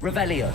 Revelio.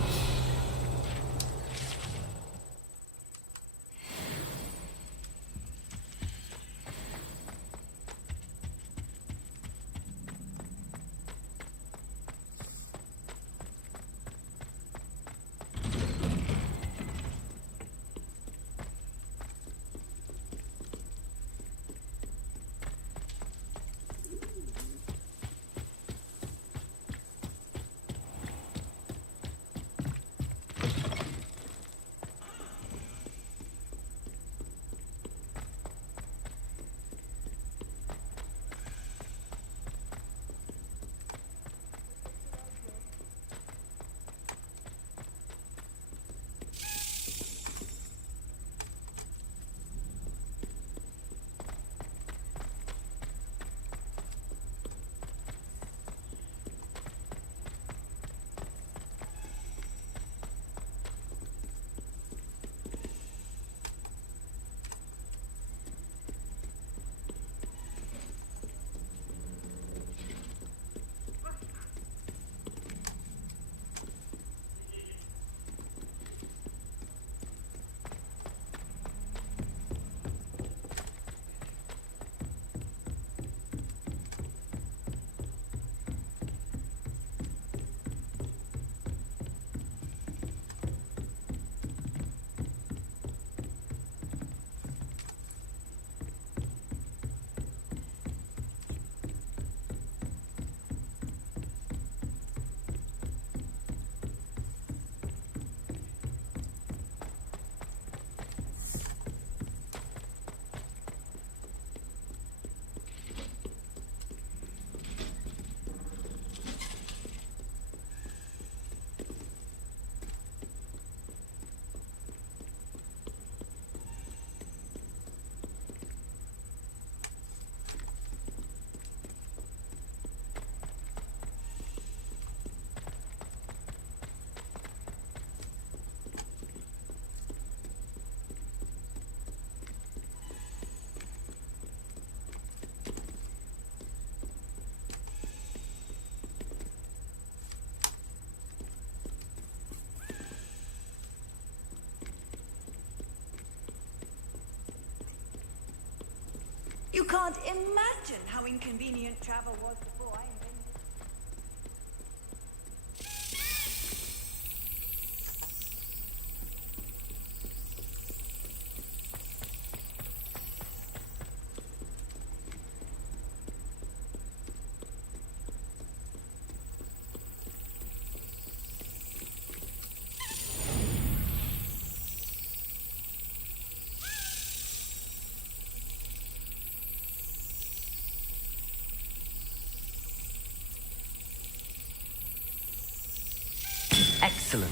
You can't imagine how inconvenient travel was before I invented it. Excellent.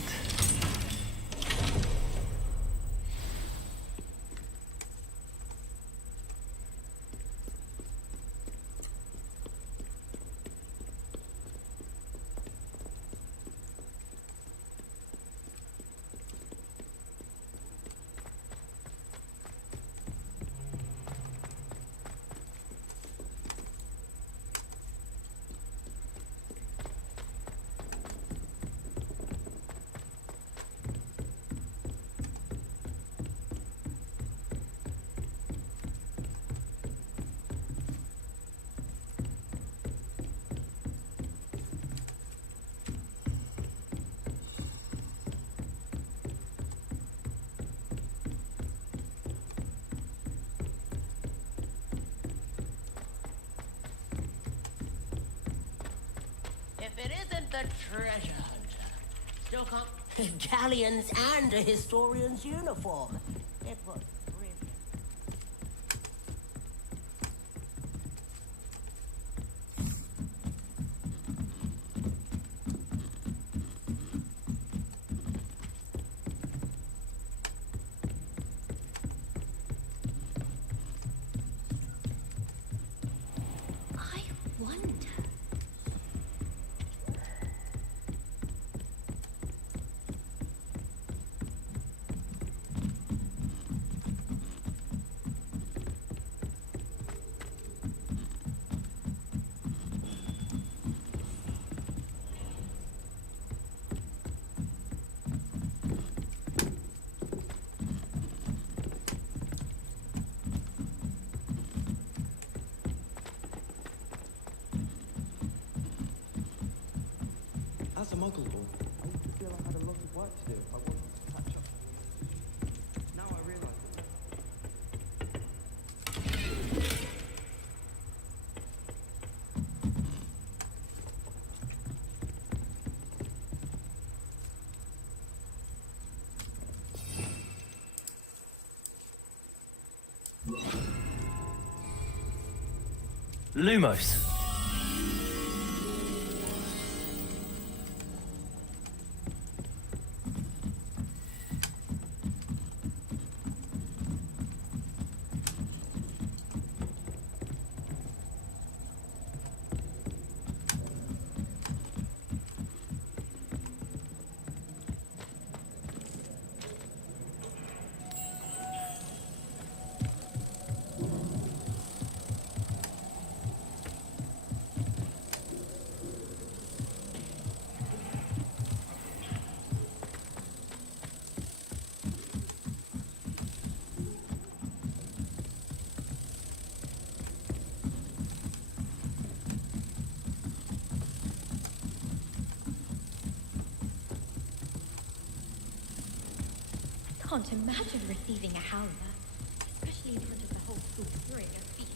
If it isn't the treasure hunter, stuck up galleons and a historian's uniform. It was brilliant. I wonder. Professor Muggle. I used to feel I had a lot of work to do if I wanted to catch up. Now I realise that. Lumos. I can't imagine receiving a howler, especially in front of the whole school during a feast.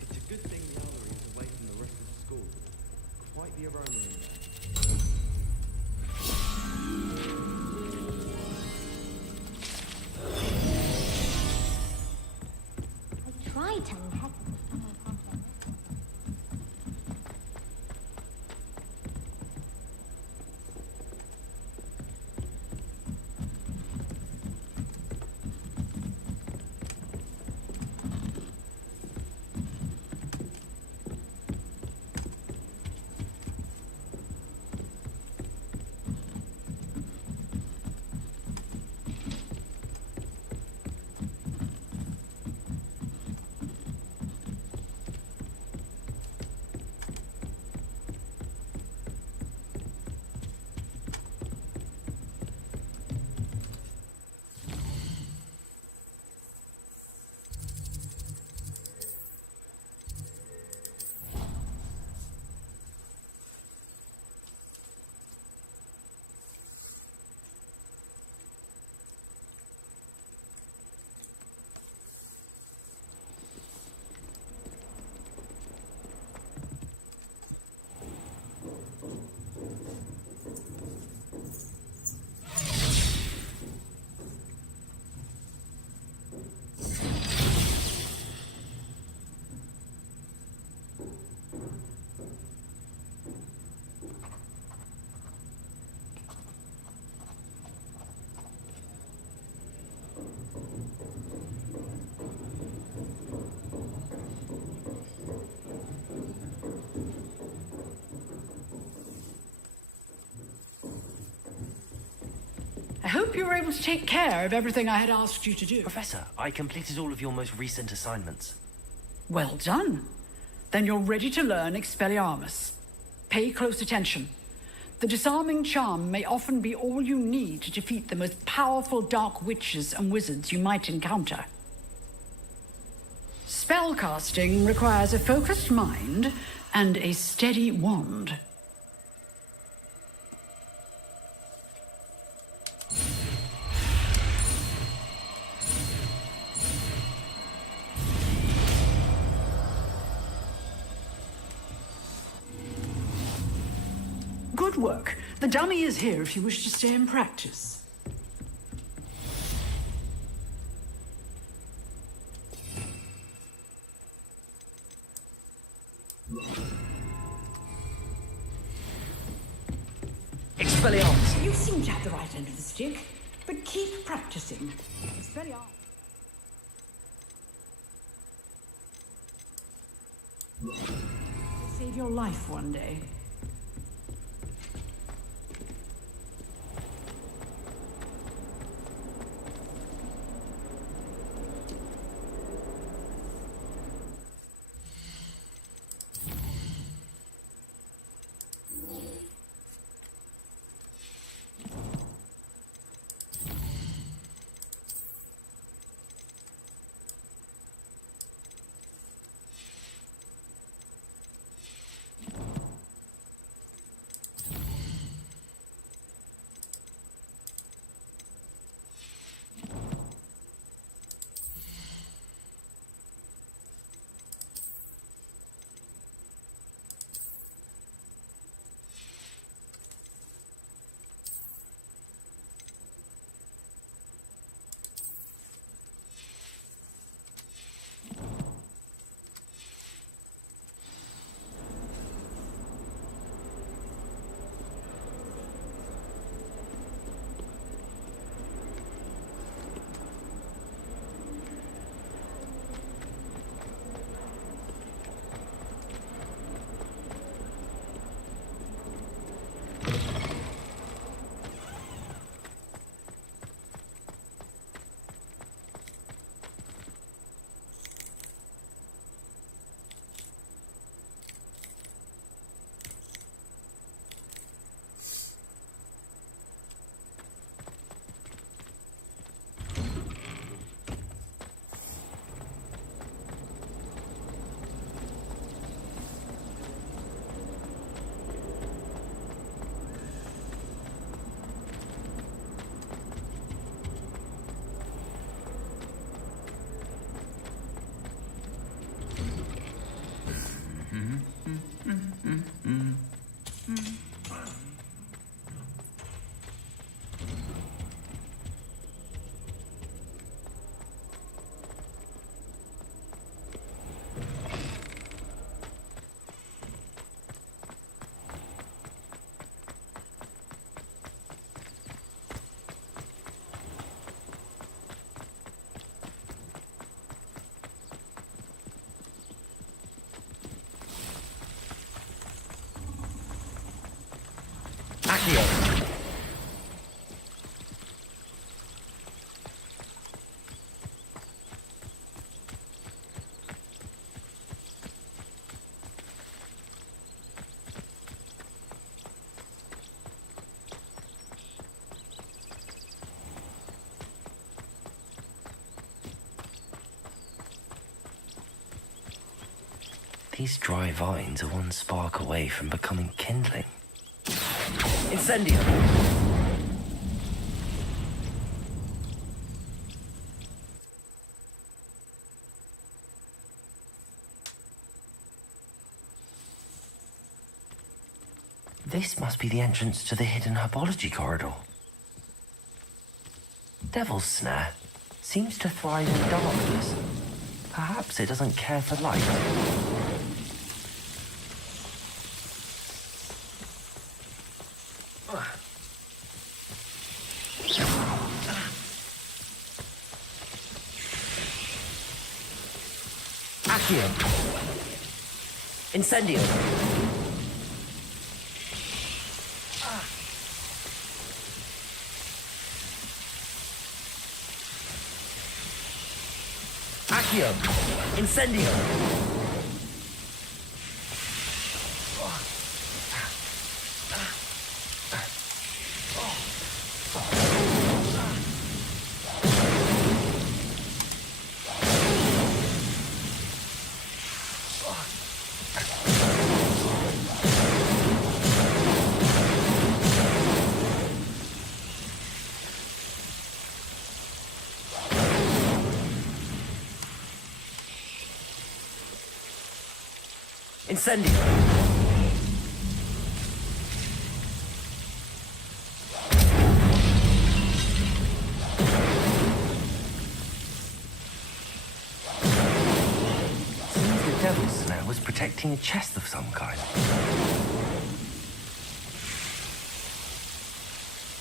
It's a good thing the Armory is away from the rest of the school. Quite the aroma in there. I tried telling Hector that someone can't get it. I hope you were able to take care of everything I had asked you to do. Professor, I completed all of your most recent assignments. Well done. Then you're ready to learn Expelliarmus. Pay close attention. The disarming charm may often be all you need to defeat the most powerful dark witches and wizards you might encounter. Spellcasting requires a focused mind and a steady wand. Good work. The dummy is here if you wish to stay and practice. Expelliarmus! You seem to have the right end of the stick, but keep practicing. Expelliarmus. It'll save your life one day. Accio! These dry vines are one spark away from becoming kindling. Incendio! This must be the entrance to the hidden herbology corridor. Devil's Snare seems to thrive in darkness. Perhaps it doesn't care for light. Accio! Incendio! Accio! Incendio! Incendio! Seems the Devil's Snare was protecting a chest of some kind.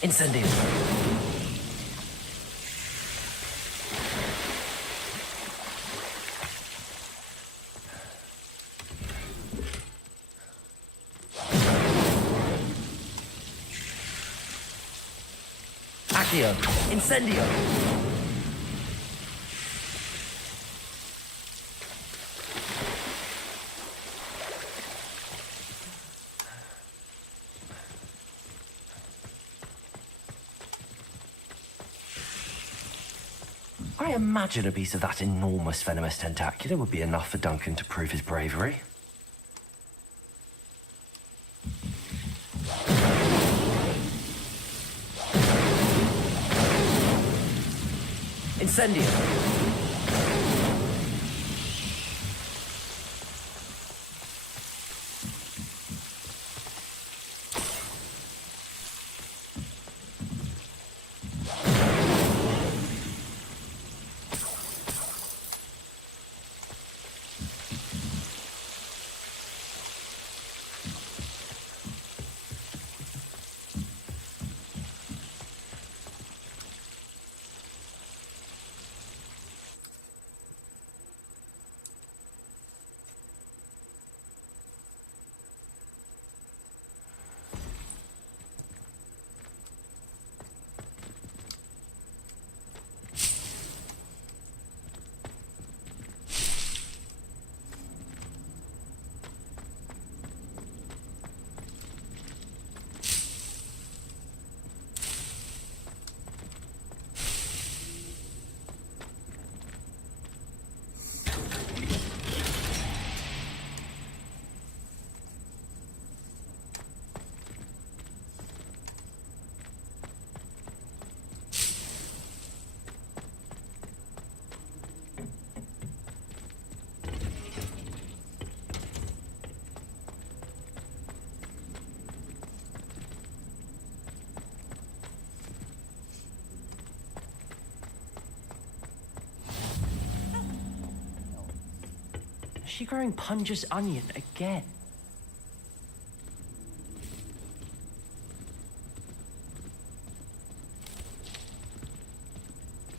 Incendio! Accio! Incendio! I imagine a piece of that enormous venomous tentacular would be enough for Duncan to prove his bravery. Incendio! Is she growing Punja's onion again?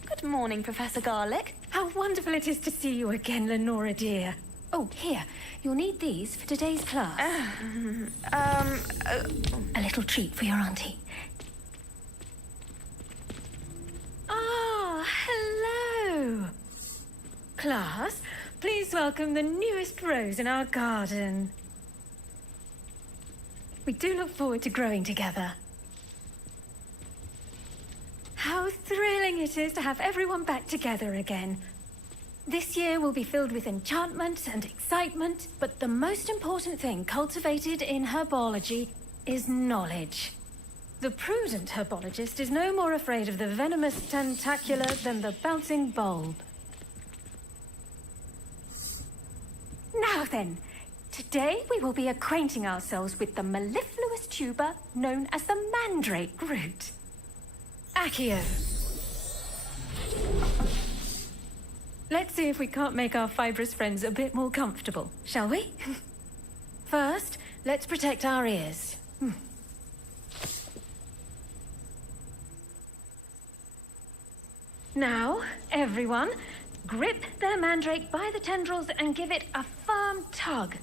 Good morning, Professor Garlick. How wonderful it is to see you again, Lenora dear. Oh, here. You'll need these for today's class. A little treat for your auntie. Ah, hello. Class, please welcome the newest rose in our garden. We do look forward to growing together. How thrilling it is to have everyone back together again. This year will be filled with enchantment and excitement, but the most important thing cultivated in herbology is knowledge. The prudent herbologist is no more afraid of the venomous tentacula than the bouncing bulb. Now then, today we will be acquainting ourselves with the mellifluous tuber known as the mandrake root. Accio. Let's see if we can't make our fibrous friends a bit more comfortable, shall we? First, let's protect our ears. Now, everyone, grip their mandrake by the tendrils and give it a firm tug.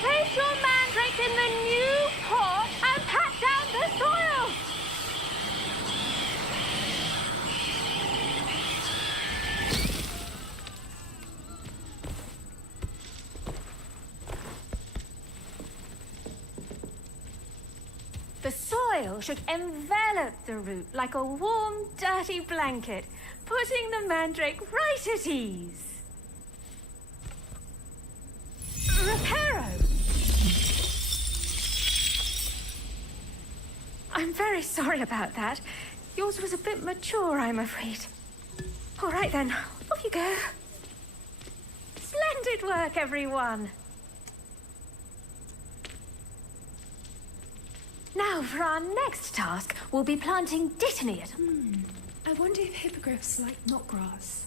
Place your mandrake in the new pot and pat down the soil! The soil should envelop the root like a warm, dirty blanket, putting the mandrake right at ease. Reparo! I'm very sorry about that. Yours was a bit mature, I'm afraid. All right then, off you go. Splendid work, everyone. Now, for our next task, we'll be planting dittany at... I wonder if hippogriffs like knotgrass.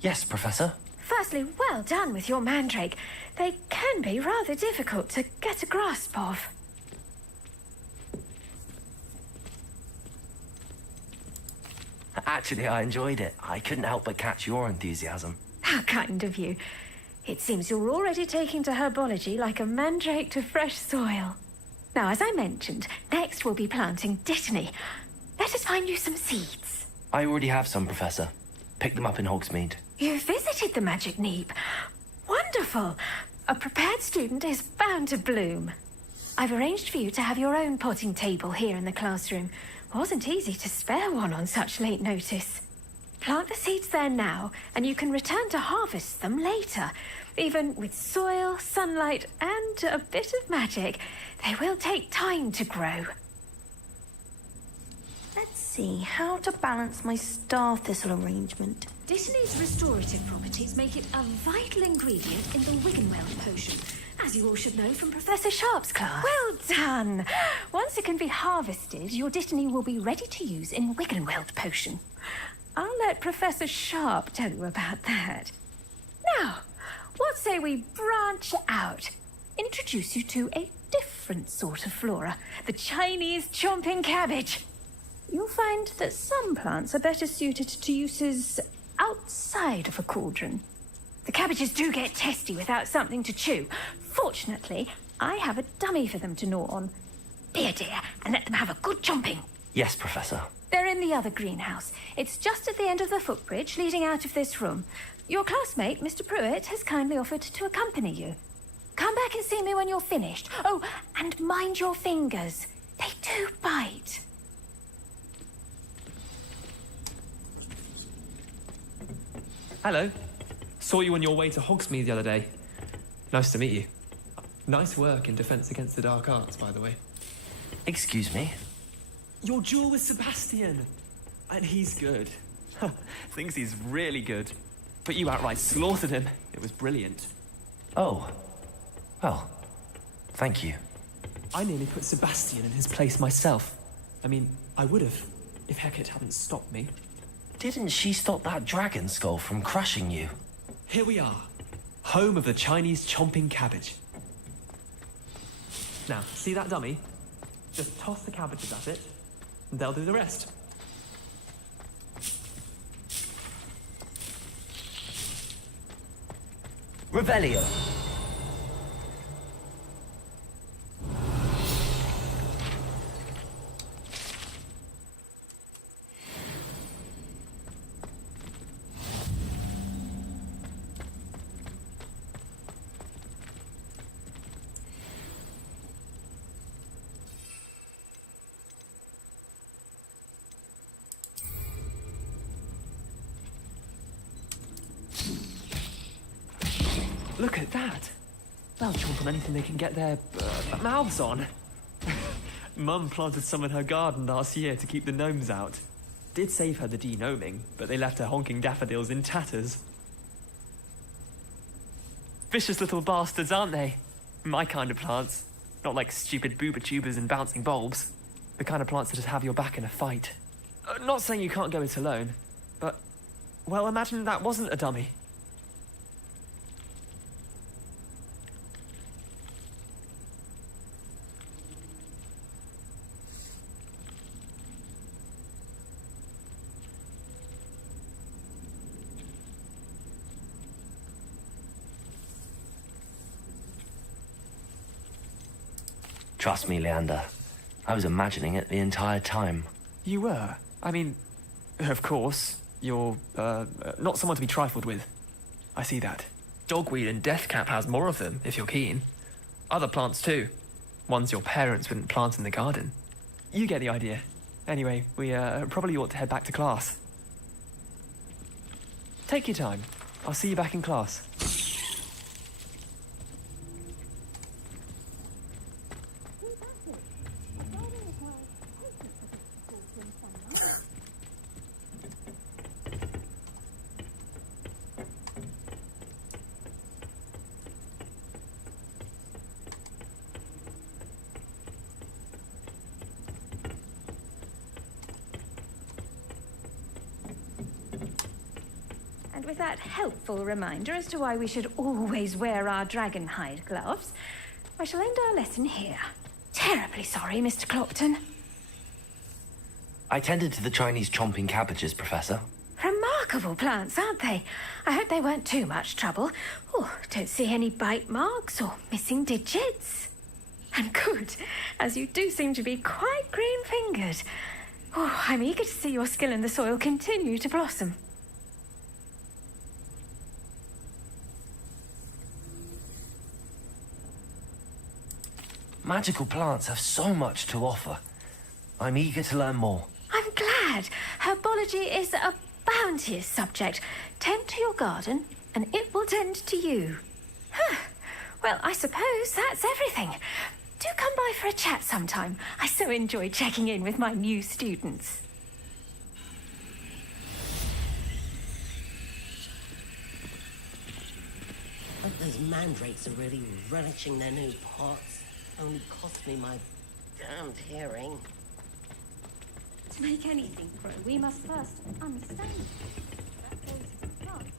Yes, Professor. Firstly, well done with your mandrake. They can be rather difficult to get a grasp of. Actually, I enjoyed it. I couldn't help but catch your enthusiasm. How kind of you. It seems you're already taking to herbology like a mandrake to fresh soil. Now, as I mentioned, next we'll be planting dittany. Let us find you some seeds. I already have some, Professor. Picked them up in Hogsmeade. You visited the Magic Neep. Wonderful. A prepared student is bound to bloom. I've arranged for you to have your own potting table here in the classroom. Wasn't easy to spare one on such late notice. Plant the seeds there now, and you can return to harvest them later. Even with soil, sunlight, and a bit of magic, they will take time to grow. Let's see how to balance my star thistle arrangement. Dittany's restorative properties make it a vital ingredient in the Wiggenweld potion, as you all should know from Professor Sharp's class. Well done! Once it can be harvested, your dittany will be ready to use in Wiggenweld potion. I'll let Professor Sharp tell you about that. Now, what say we branch out? Introduce you to a different sort of flora, the Chinese chomping cabbage. You'll find that some plants are better suited to uses outside of a cauldron. The cabbages do get testy without something to chew. Fortunately, I have a dummy for them to gnaw on. Be a dear and let them have a good chomping. Yes, Professor. They're in the other greenhouse. It's just at the end of the footbridge leading out of this room. Your classmate, Mr. Pruitt, has kindly offered to accompany you. Come back and see me when you're finished. Oh, and mind your fingers. They do bite. Hello. Saw you on your way to Hogsmeade the other day. Nice to meet you. Nice work in Defense Against the Dark Arts, by the way. Excuse me? Your duel with Sebastian. And he's good. Thinks he's really good. But you outright slaughtered him. It was brilliant. Oh. Well, thank you. I nearly put Sebastian in his place myself. I mean, I would have, if Hecate hadn't stopped me. Didn't she stop that dragon skull from crushing you? Here we are, home of the Chinese chomping cabbage. Now, see that dummy? Just toss the cabbages at it, and they'll do the rest. Revelio. Look at that. They'll chomp on anything they can get their mouths on. Mum planted some in her garden last year to keep the gnomes out. Did save her the de-gnoming, but they left her honking daffodils in tatters. Vicious little bastards, aren't they? My kind of plants. Not like stupid booba tubers and bouncing bulbs. The kind of plants that just have your back in a fight. Not saying you can't go it alone, but... well, imagine that wasn't a dummy. Trust me, Leander. I was imagining it the entire time. You were? I mean, of course, you're, not someone to be trifled with. I see that. Dogweed and deathcap has more of them, if you're keen. Other plants too. Ones your parents wouldn't plant in the garden. You get the idea. Anyway, we, probably ought to head back to class. Take your time. I'll see you back in class. And with that helpful reminder as to why we should always wear our dragon hide gloves, I shall end our lesson here. Terribly sorry, Mr. Clopton. I tended to the Chinese chomping cabbages, Professor. Remarkable plants, aren't they? I hope they weren't too much trouble. Oh, don't see any bite marks or missing digits. And good, as you do seem to be quite green-fingered. Oh, I'm eager to see your skill in the soil continue to blossom. Magical plants have so much to offer. I'm eager to learn more. I'm glad. Herbology is a bounteous subject. Tend to your garden, and it will tend to you. Huh. Well, I suppose that's everything. Do come by for a chat sometime. I so enjoy checking in with my new students. I hope those mandrakes are really relishing their new pots. Only cost me my damned hearing. To make anything grow, we must first understand it. That goes to plants.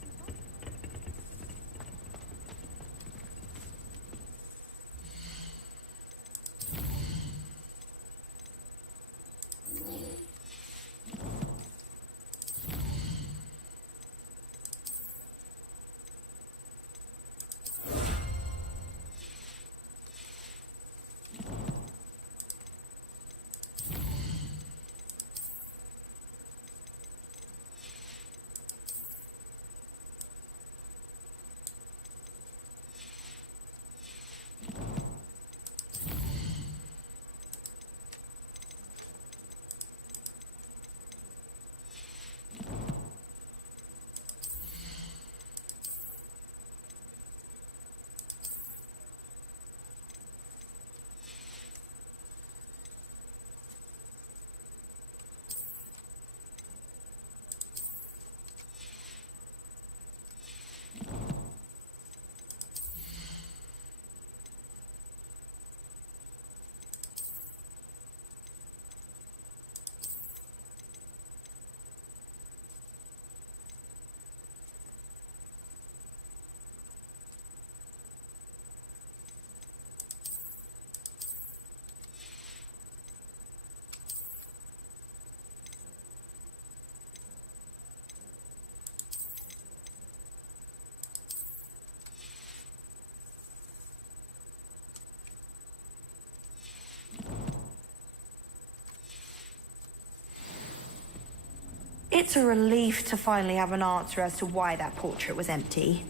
It's a relief to finally have an answer as to why that portrait was empty.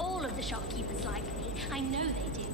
All of the shopkeepers like me. I know they do.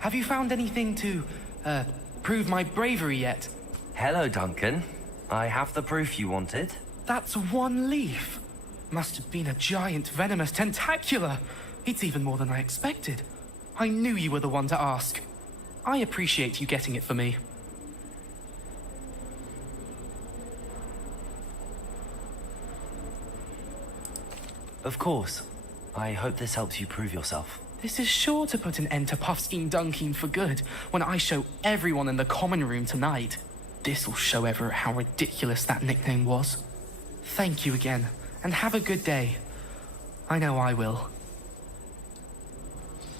Have you found anything to, prove my bravery yet? Hello, Duncan. I have the proof you wanted. That's one leaf. Must have been a giant venomous tentacula. It's even more than I expected. I knew you were the one to ask. I appreciate you getting it for me. Of course. I hope this helps you prove yourself. This is sure to put an end to Puffskein Dunkeen for good when I show everyone in the common room tonight. This'll show Everett how ridiculous that nickname was. Thank you again, and have a good day. I know I will.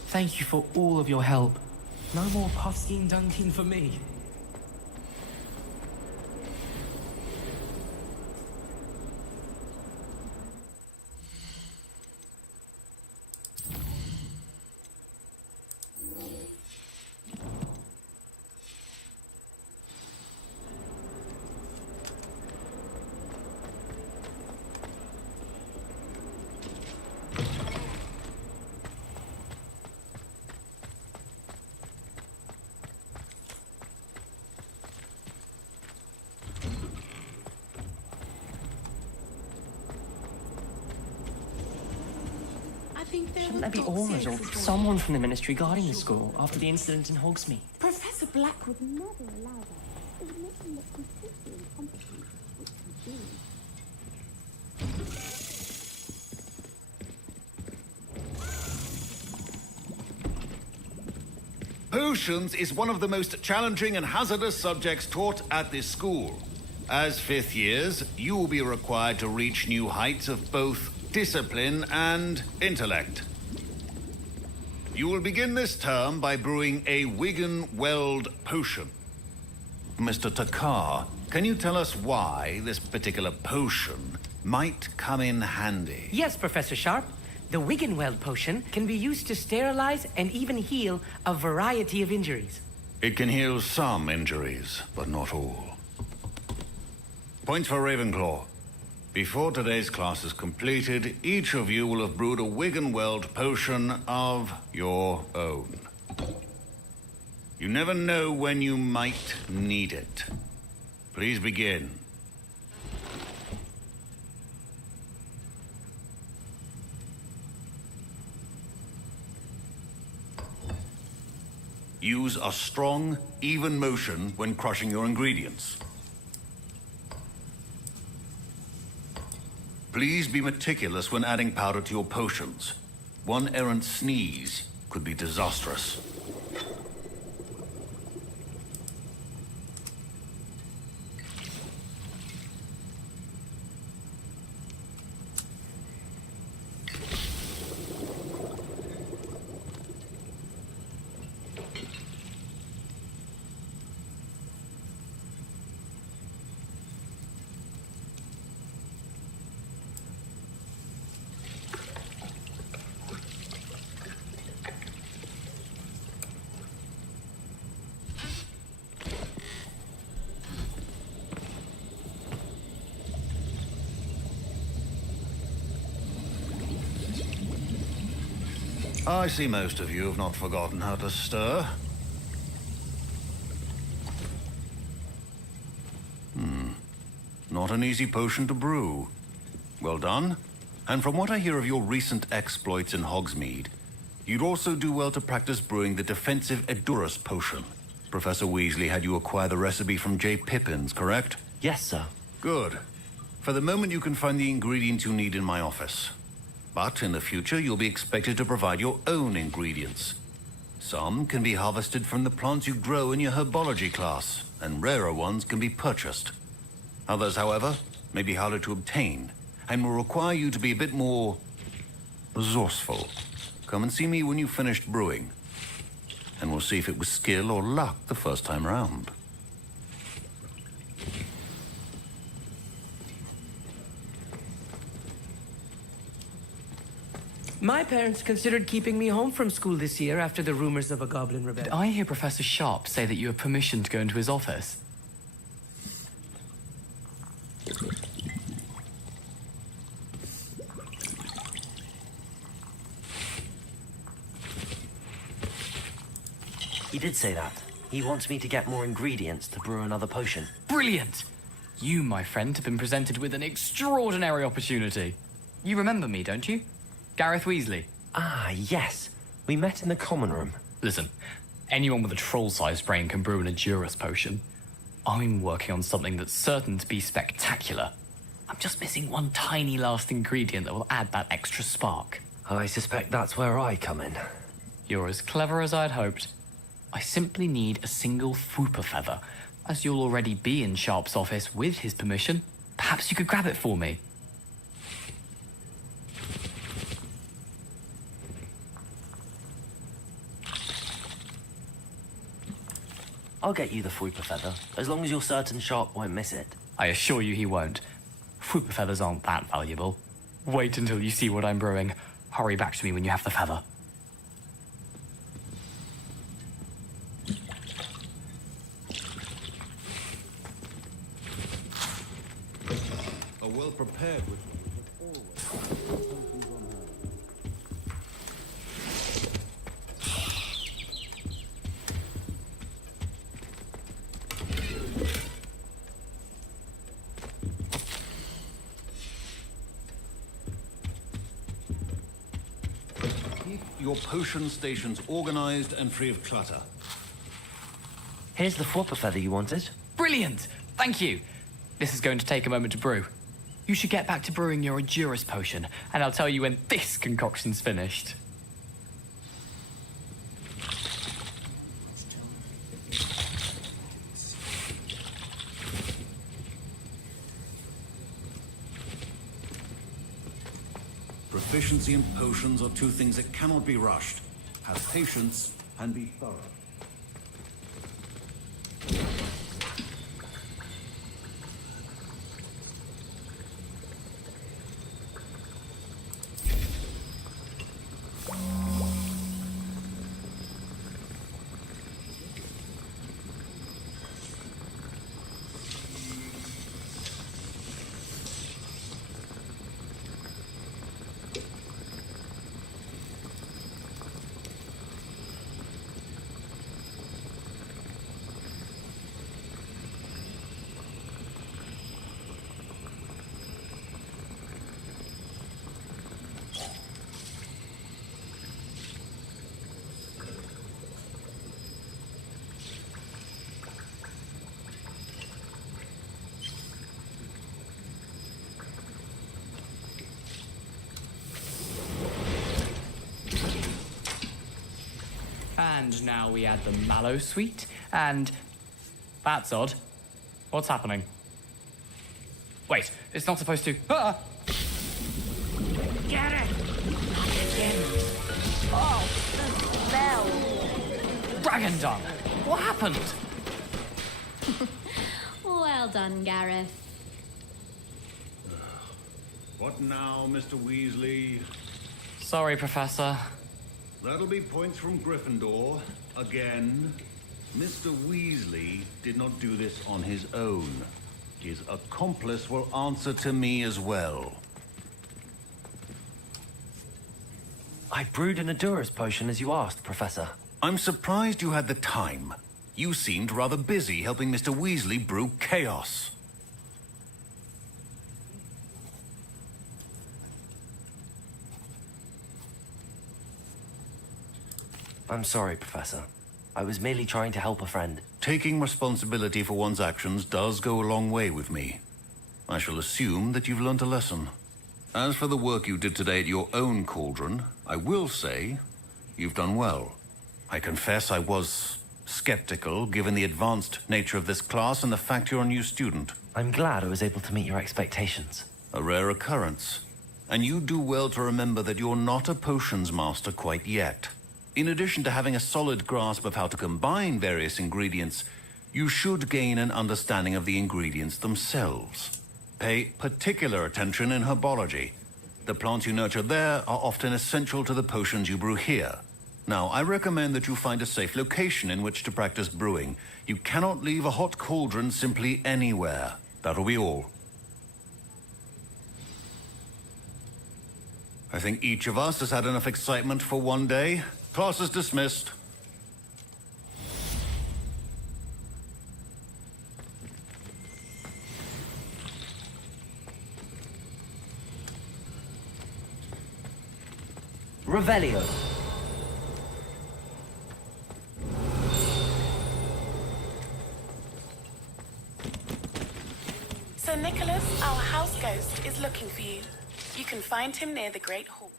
Thank you for all of your help. No more Puffskein Dunkeen for me. Shouldn't there be aurors or someone from the ministry guarding the school after the incident in Hogsmeade? Professor Black would never allow that. It would make him look completely incompetent, which he did. Potions is one of the most challenging and hazardous subjects taught at this school. As fifth years, you will be required to reach new heights of both discipline and intellect. You will begin this term by brewing a Wigan-Weld potion. Mr. Takar, can you tell us why this particular potion might come in handy? Yes, Professor Sharp. The Wigan-Weld potion can be used to sterilize and even heal a variety of injuries. It can heal some injuries, but not all. Points for Ravenclaw. Before today's class is completed, each of you will have brewed a Wigan-Weld potion of your own. You never know when you might need it. Please begin. Use a strong, even motion when crushing your ingredients. Please be meticulous when adding powder to your potions. One errant sneeze could be disastrous. I see most of you have not forgotten how to stir. Not an easy potion to brew. Well done. And from what I hear of your recent exploits in Hogsmeade, you'd also do well to practice brewing the defensive Edurus potion. Professor Weasley had you acquire the recipe from J. Pippins, correct? Yes, sir. Good. For the moment, you can find the ingredients you need in my office. But in the future, you'll be expected to provide your own ingredients. Some can be harvested from the plants you grow in your herbology class, and rarer ones can be purchased. Others, however, may be harder to obtain, and will require you to be a bit more resourceful. Come and see me when you've finished brewing, and we'll see if it was skill or luck the first time round. My parents considered keeping me home from school this year after the rumors of a goblin rebellion. Did I hear Professor Sharp say that you have permission to go into his office? He did say that. He wants me to get more ingredients to brew another potion. Brilliant! You, my friend, have been presented with an extraordinary opportunity. You remember me, don't you? Gareth Weasley. Ah, yes. We met in the common room. Listen, anyone with a troll-sized brain can brew an Edurus potion. I'm working on something that's certain to be spectacular. I'm just missing one tiny last ingredient that will add that extra spark. I suspect that's where I come in. You're as clever as I'd hoped. I simply need a single Fwooper feather. As you'll already be in Sharp's office with his permission, perhaps you could grab it for me. I'll get you the Fwooper feather, as long as you're certain Sharp won't miss it. I assure you he won't. Fwooper feathers aren't that valuable. Wait until you see what I'm brewing. Hurry back to me when you have the feather. A well-prepared with your potion stations organized and free of clutter. Here's the Fwooper feather you wanted. Brilliant! Thank you. This is going to take a moment to brew. You should get back to brewing your Edurus potion, and I'll tell you when this concoction's finished. Proficiency and potions are two things that cannot be rushed. Have patience and be thorough. And now we add the mallow sweet, and... That's odd. What's happening? Wait, it's not supposed to... Ah! Get it! Oh, the smell. Dragon dung! What happened? Well done, Gareth. What now, Mr. Weasley? Sorry, Professor. That'll be points from Gryffindor. Again. Mr. Weasley did not do this on his own. His accomplice will answer to me as well. I brewed an Adurus potion as you asked, Professor. I'm surprised you had the time. You seemed rather busy helping Mr. Weasley brew chaos. I'm sorry, Professor. I was merely trying to help a friend. Taking responsibility for one's actions does go a long way with me. I shall assume that you've learnt a lesson. As for the work you did today at your own cauldron, I will say you've done well. I confess I was skeptical, given the advanced nature of this class and the fact you're a new student. I'm glad I was able to meet your expectations. A rare occurrence. And you do well to remember that you're not a potions master quite yet. In addition to having a solid grasp of how to combine various ingredients, you should gain an understanding of the ingredients themselves. Pay particular attention in herbology. The plants you nurture there are often essential to the potions you brew here. Now, I recommend that you find a safe location in which to practice brewing. You cannot leave a hot cauldron simply anywhere. That'll be all. I think each of us has had enough excitement for one day. Class is dismissed. Revelio. Sir Nicholas, our house ghost, is looking for you. You can find him near the Great Hall.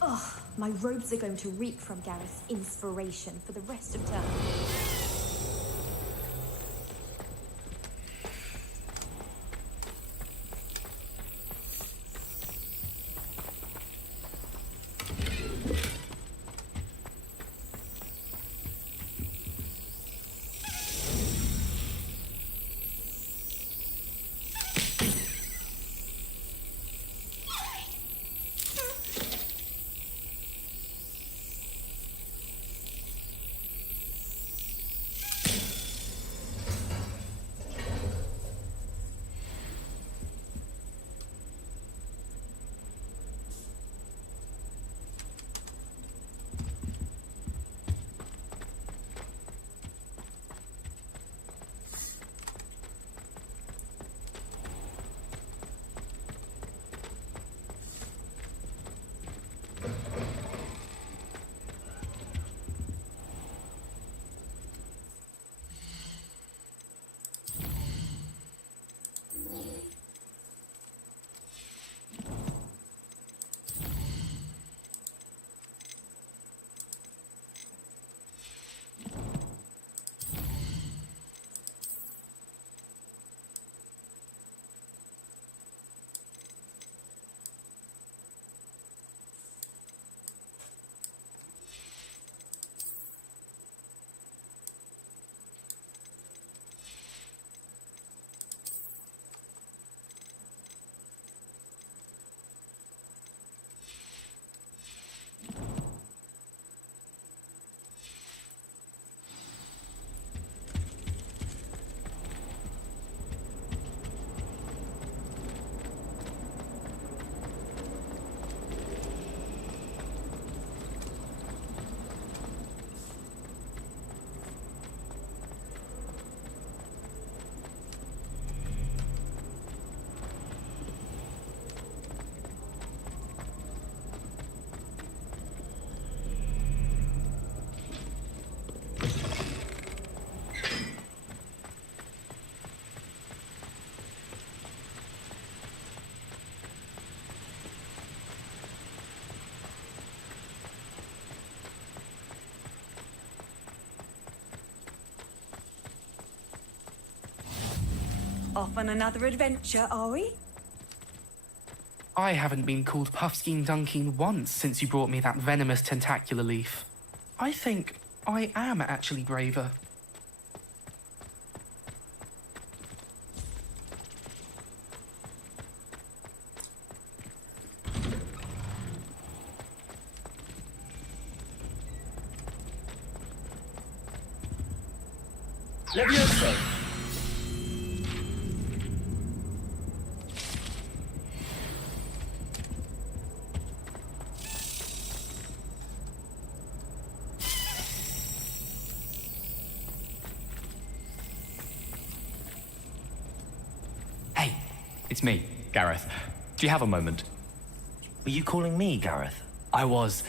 Ugh, my robes are going to reek from Gareth's inspiration for the rest of term. Off on another adventure, are we? I haven't been called Puffskein Dunkeen once since you brought me that venomous tentacular leaf. I think I am actually braver. Levioso! it's me, Gareth. Do you have a moment? Were you calling me, Gareth? I was.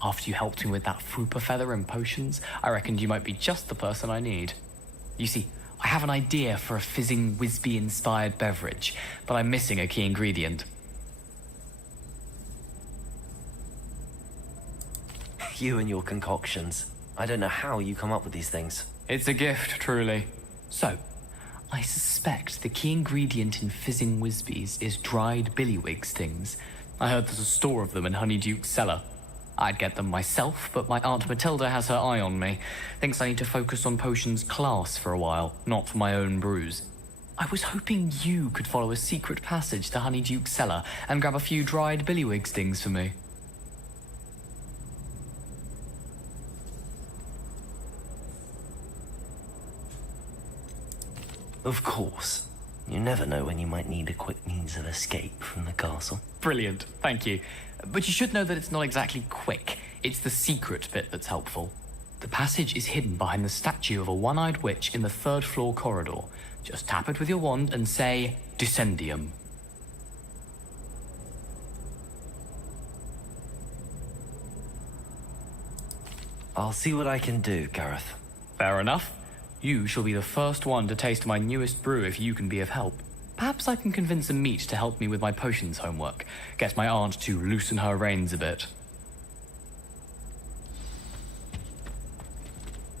After you helped me with that Fupa feather and potions, I reckoned you might be just the person I need. You see, I have an idea for a fizzing Wisby-inspired beverage, but I'm missing a key ingredient. You and your concoctions. I don't know how you come up with these things. It's a gift, truly. So, I suspect the key ingredient in fizzing Wisbies is dried billywig stings. I heard there's a store of them in Honeyduke's cellar. I'd get them myself, but my Aunt Matilda has her eye on me. Thinks I need to focus on potions class for a while, not my own brews. I was hoping you could follow a secret passage to Honeyduke's cellar and grab a few dried billywig stings for me. Of course. You never know when you might need a quick means of escape from the castle. Brilliant, thank you. But you should know that it's not exactly quick. It's the secret bit that's helpful. The passage is hidden behind the statue of a one-eyed witch in the third-floor corridor. Just tap it with your wand and say, Descendium. I'll see what I can do, Gareth. Fair enough. You shall be the first one to taste my newest brew if you can be of help. Perhaps I can convince a meat to help me with my potions homework. Get my aunt to loosen her reins a bit.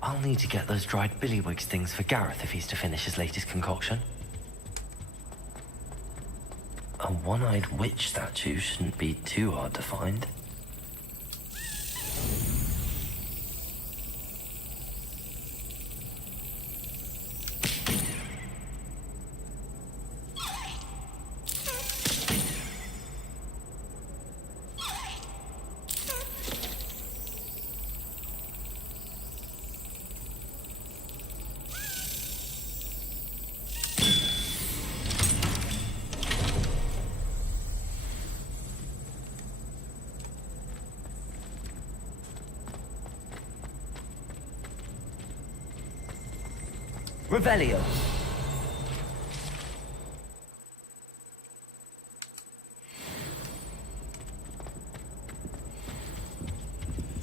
I'll need to get those dried billywig stings for Gareth if he's to finish his latest concoction. A one-eyed witch statue shouldn't be too hard to find. Revelio.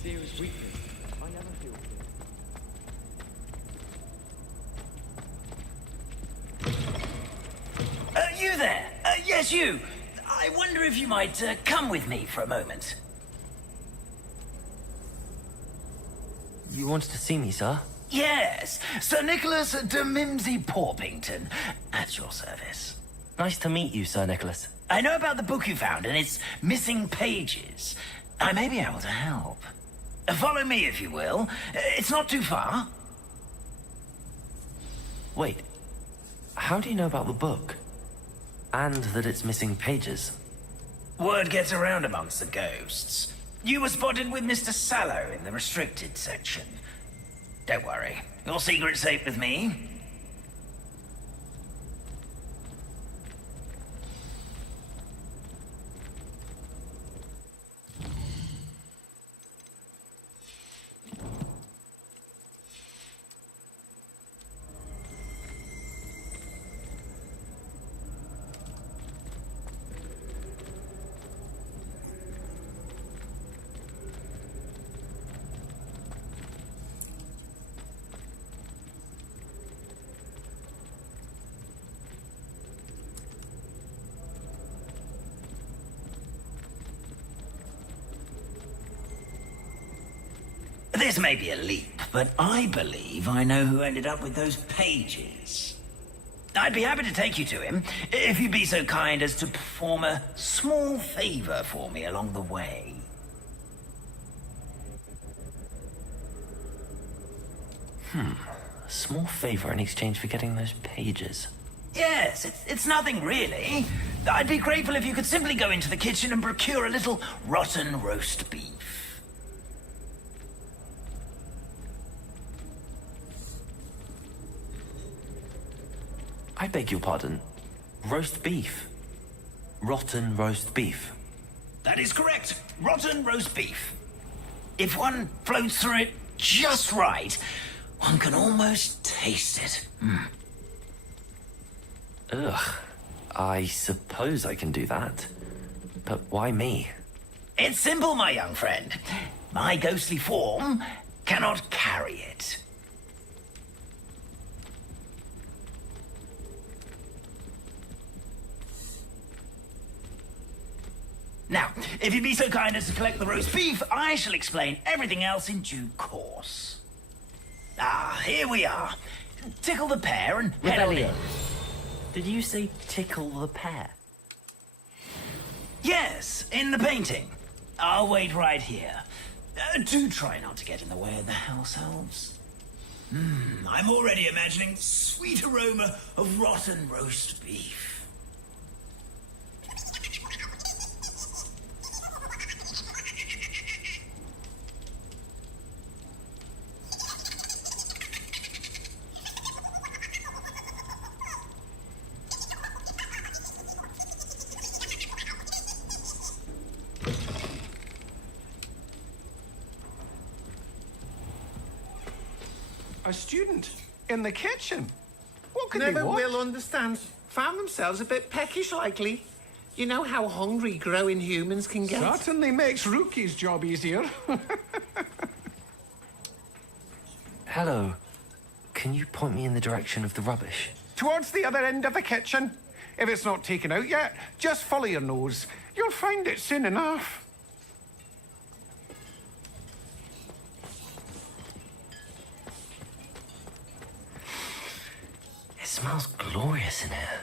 Serious weakness. I never feel You there? Yes, you. I wonder if you might come with me for a moment. You wanted to see me, sir? Yes, Sir Nicholas de Mimsy Porpington, at your service. Nice to meet you, Sir Nicholas. I know about the book you found and its missing pages. I may be able to help. Follow me, if you will. It's not too far. Wait, how do you know about the book? And that it's missing pages? Word gets around amongst the ghosts. You were spotted with Mr. Sallow in the restricted section. Don't worry, your secret's safe with me. This may be a leap, but I believe I know who ended up with those pages. I'd be happy to take you to him, if you'd be so kind as to perform a small favor for me along the way. A small favor in exchange for getting those pages. Yes, it's nothing really. I'd be grateful if you could simply go into the kitchen and procure a little rotten roast beef. I beg your pardon. Roast beef. Rotten roast beef. That is correct. Rotten roast beef. If one floats through it just right, one can almost taste it. Ugh. I suppose I can do that. But why me? It's simple, my young friend. My ghostly form cannot carry it. Now, if you'd be so kind as to collect the roast beef, I shall explain everything else in due course. Ah, here we are. Tickle the pear and head on in. Rebellion. Did you say tickle the pear? Yes, in the painting. I'll wait right here. Do try not to get in the way of the house elves. I'm already imagining the sweet aroma of rotten roast beef. A student in the kitchen. What could Never they want? will understand. Found themselves a bit peckish likely. You know how hungry growing humans can get. Certainly makes Rookie's job easier. Hello. Can you point me in the direction of the rubbish? Towards the other end of the kitchen. If it's not taken out yet, just follow your nose. You'll find it soon enough. It smells glorious in here.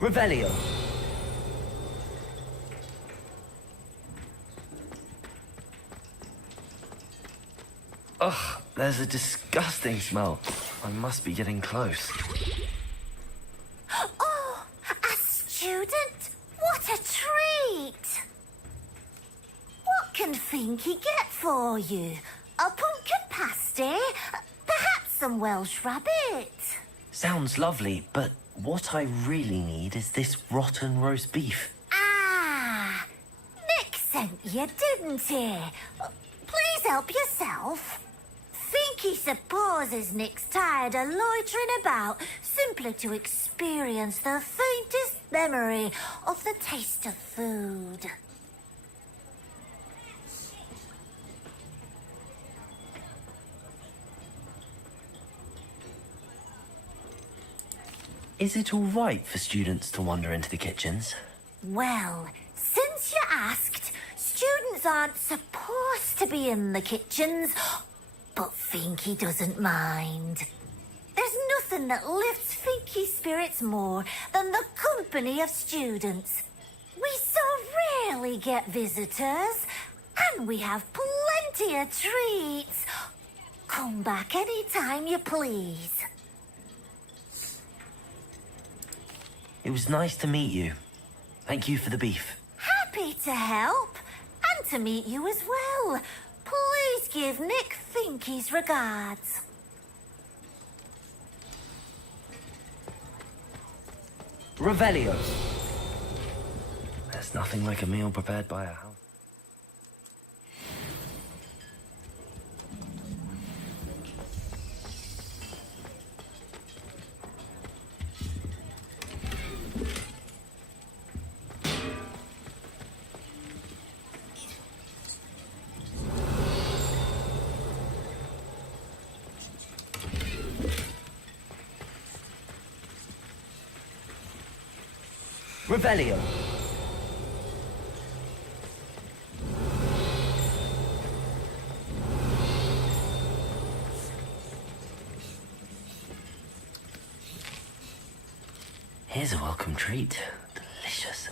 Revelio. Ugh, there's a disgusting smell. I must be getting close. Oh, a student? What a treat! What can Finky get for you? A pumpkin pasty? Perhaps some Welsh rabbit? Sounds lovely, but what I really need is this rotten roast beef. Ah, Nick sent you, didn't he? Please help yourself. Finky supposes Nick's tired of loitering about simply to experience the faintest memory of the taste of food. Is it all right for students to wander into the kitchens? Well, since you asked, students aren't supposed to be in the kitchens, but Finky doesn't mind. There's nothing that lifts Finky's spirits more than the company of students. We so rarely get visitors, and we have plenty of treats. Come back any time you please. It was nice to meet you. Thank you for the beef. Happy to help, and to meet you as well. Please give Nick Finky's regards. Revelio. There's nothing like a meal prepared by a house. Revelio. Here's a welcome treat. Delicious.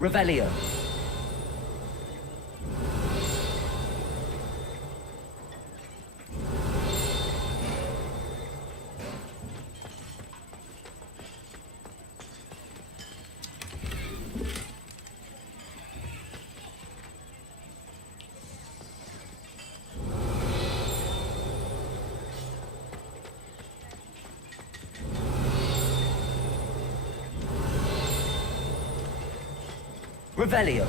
Revelio. Revelio.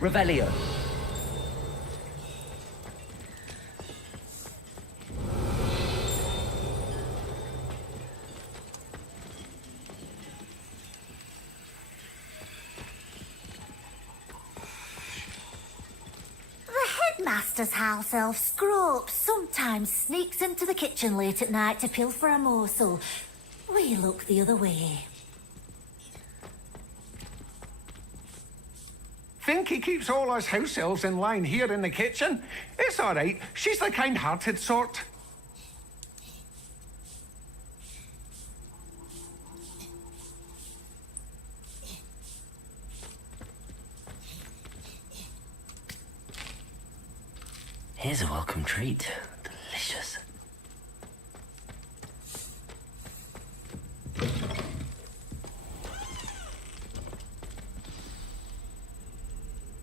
Revelio. Headmaster's house elf Scrope sometimes sneaks into the kitchen late at night to pilfer a morsel. We look the other way. Finky keeps all us house elves in line here in the kitchen. It's all right. She's the kind-hearted sort. Here's a welcome treat. Delicious.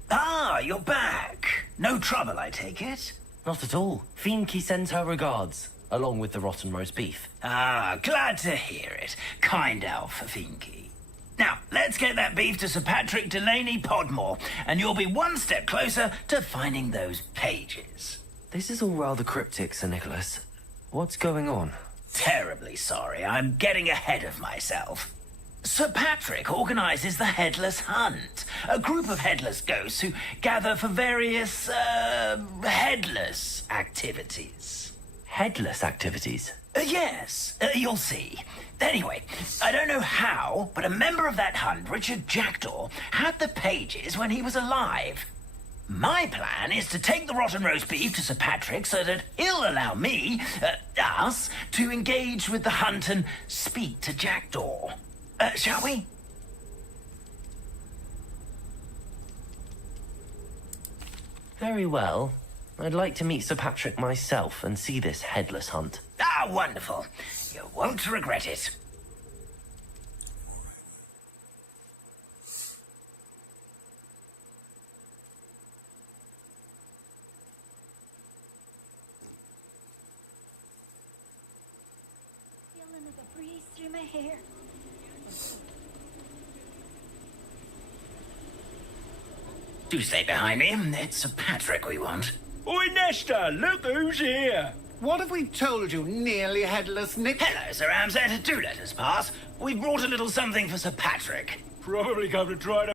Ah, you're back. No trouble, I take it? Not at all. Finky sends her regards, along with the rotten roast beef. Ah, glad to hear it. Kind elf, Finky. Now, let's get that beef to Sir Patrick Delaney Podmore, and you'll be one step closer to finding those pages. This is all rather cryptic, Sir Nicholas. What's going on? Terribly sorry, I'm getting ahead of myself. Sir Patrick organises the Headless Hunt, a group of headless ghosts who gather for various, headless activities. Headless activities? Yes, you'll see. Anyway, I don't know how, but a member of that hunt, Richard Jackdaw, had the pages when he was alive. My plan is to take the rotten roast beef to Sir Patrick so that he'll allow me, us, to engage with the hunt and speak to Jackdaw. Shall we? Very well. I'd like to meet Sir Patrick myself and see this headless hunt. Ah, wonderful. You won't regret it. Feeling of a breeze through my hair. Do stay behind me. It's Sir Patrick we want. Oi, Nesta, look who's here. What have we told you, nearly headless Nick? Hello, Sir Ramsay. Do let us pass. We've brought a little something for Sir Patrick. Probably come to try to